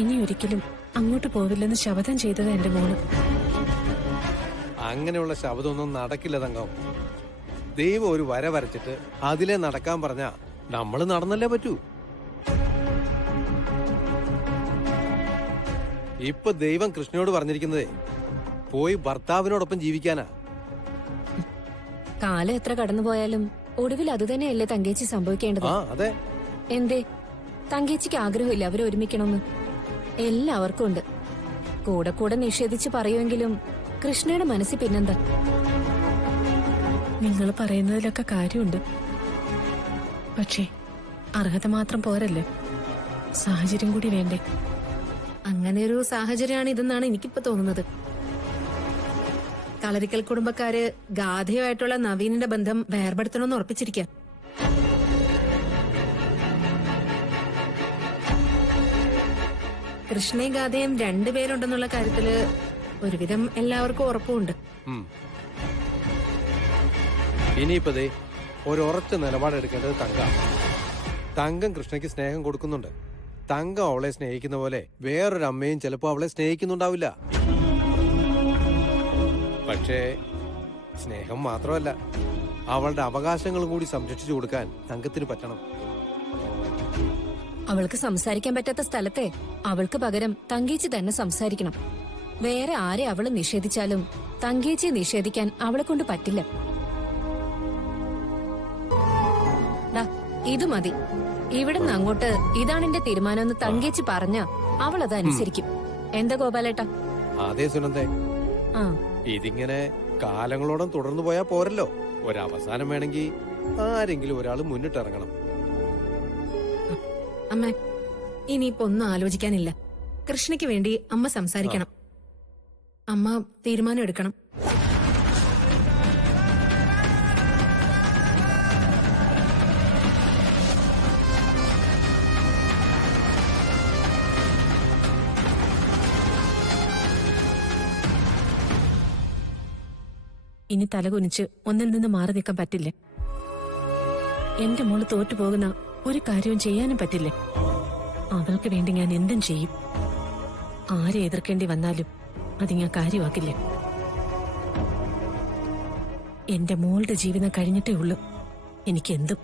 ഇനി ഒരിക്കലും അങ്ങോട്ട് പോവില്ലെന്ന് ശപഥം ചെയ്തത് എന്റെ മോള്. അങ്ങനെയുള്ള ശബ്ദമൊന്നും നടക്കില്ല തങ്കം. ദൈവം ഒരു വര വരച്ചിട്ട് അതിലെ നടക്കാൻ പറഞ്ഞ നമ്മൾ നടന്നല്ലേ പറ്റൂ. ഇപ്പൊ ദൈവം കൃഷ്ണനോട് പറഞ്ഞിരിക്കുന്നതേ പോയി ഭർത്താവിനോടൊപ്പം ജീവിക്കാനാ. കാലം എത്ര കടന്നുപോയാലും ഒടുവിൽ അതുതന്നെയല്ലേ തങ്കേച്ചി സംഭവിക്കേണ്ടത്. അതെ. എന്തേ തങ്കേച്ചിക്ക് ആഗ്രഹമില്ല അവരെ ഒരുമിക്കണമെന്ന്? എല്ലാവർക്കും ഉണ്ട്. കൂടെ കൂടെ നിഷേധിച്ച് പറയുമെങ്കിലും കൃഷ്ണയുടെ മനസ്സിൽ പിന്നെന്താ? നിങ്ങൾ പറയുന്നതിലൊക്കെ കാര്യമുണ്ട്. പക്ഷേ അർഹത മാത്രം പോരല്ലേ, സാഹചര്യം കൂടി വേണ്ടേ? അങ്ങനെ ഒരു സാഹചര്യമാണ് ഇതെന്നാണ് എനിക്കിപ്പോ തോന്നുന്നത്. കളരിക്കൽ കുടുംബക്കാര് ഗാഥയുമായിട്ടുള്ള നവീനിന്റെ ബന്ധം വേർപെടുത്തണമെന്ന് ഉറപ്പിച്ചിരിക്കുക. കൃഷ്ണയും ഗാഥയും രണ്ടുപേരുണ്ടെന്നുള്ള കാര്യത്തില് ഒരുവിധം എല്ലാവർക്കും ഉറപ്പുണ്ട്. ഇനിയിപ്പതേ ഒരുറച്ച നിലപാടെടുക്കേണ്ടത് തങ്കം കൃഷ്ണയ്ക്ക് സ്നേഹം കൊടുക്കുന്നുണ്ട്. തങ്കം അവളെ സ്നേഹിക്കുന്ന പോലെ വേറൊരു അമ്മയും ചിലപ്പോ അവളെ സ്നേഹിക്കുന്നുണ്ടാവില്ല. പക്ഷേ സ്നേഹം മാത്രമല്ല, അവളുടെ അവകാശങ്ങളും കൂടി സംരക്ഷിച്ചു കൊടുക്കാൻ തങ്കത്തിന് പറ്റണം. അവൾക്ക് സംസാരിക്കാൻ പറ്റാത്ത സ്ഥലത്തെ അവൾക്ക് പകരം തങ്കേച്ചി തന്നെ സംസാരിക്കണം. വേറെ ആരെ അവള് നിഷേധിച്ചാലും തങ്കേച്ചിയെ നിഷേധിക്കാൻ അവളെ കൊണ്ട് പറ്റില്ല. ഇത് മതി, ഇവിടുന്ന് അങ്ങോട്ട് ഇതാണ് എന്റെ തീരുമാനമെന്ന് തങ്കേച്ചി പറഞ്ഞ അവൾ അത് അനുസരിക്കും. എന്താ ഗോപാലേട്ടാ? അതെ സുനന്ദേ. ഇതിങ്ങനെ കാലങ്ങളോളം തുടർന്നു പോയാ പോരല്ലോ. ഒരവസാനം വേണമെങ്കിൽ ആരെങ്കിലും ഒരാൾ മുന്നിട്ടിറങ്ങണം. അമ്മ ഇനിയിപ്പോ ഒന്നും ആലോചിക്കാനില്ല. കൃഷ്ണയ്ക്ക് വേണ്ടി അമ്മ സംസാരിക്കണം. അമ്മ തീരുമാനം എടുക്കണം. ഇനി തലകുനിച്ച് ഒന്നിൽ നിന്ന് മാറി നിൽക്കാൻ പറ്റില്ലേ? എന്റെ മോള് തോറ്റുപോകുന്ന ഒരു കാര്യവും ചെയ്യാനും പറ്റില്ലേ? അവൾക്ക് വേണ്ടി ഞാൻ എന്തും ചെയ്യും. ആരെ എതിർക്കേണ്ടി വന്നാലും അത് ഞാൻ കാര്യമാക്കില്ലേ. എന്റെ മോളുടെ ജീവിതം കഴിഞ്ഞിട്ടേ ഉള്ളൂ എനിക്ക് എന്തും.